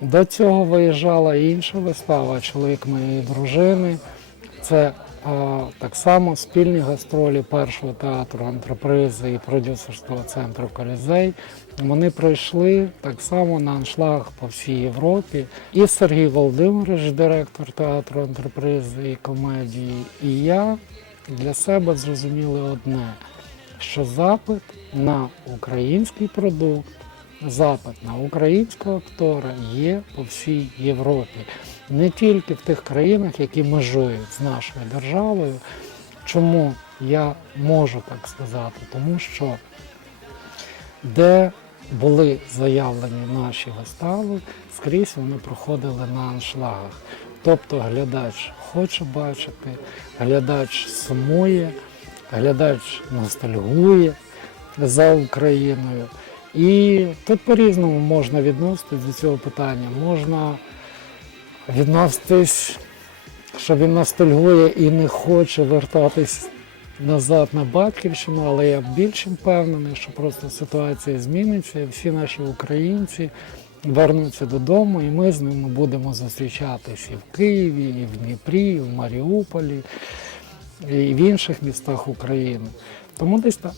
До цього виїжджала інша вистава Чоловік моєї дружини. Це а, так само спільні гастролі першого театру антрепризи і продюсерського центру Колізей. Вони пройшли так само на аншлагах по всій Європі. І Сергій Володимирович, директор театру антрепризи і комедії, і я для себе зрозуміли одне, що запит на український продукт запит на українського актора є по всій Європі, не тільки в тих країнах, які межують з нашою державою. Чому я можу так сказати? Тому що де були заявлені наші вистави, скрізь вони проходили на аншлагах. Тобто глядач хоче бачити, глядач сумує, глядач ностальгує за Україною. І тут по-різному можна відноситись до цього питання. Можна відноситись, що він ностальгує і не хоче вертатись назад на батьківщину, але я більш впевнений, що просто ситуація зміниться, і всі наші українці вернуться додому, і ми з ними будемо зустрічатись і в Києві, і в Дніпрі, і в Маріуполі, і в інших містах України. Тому десь так.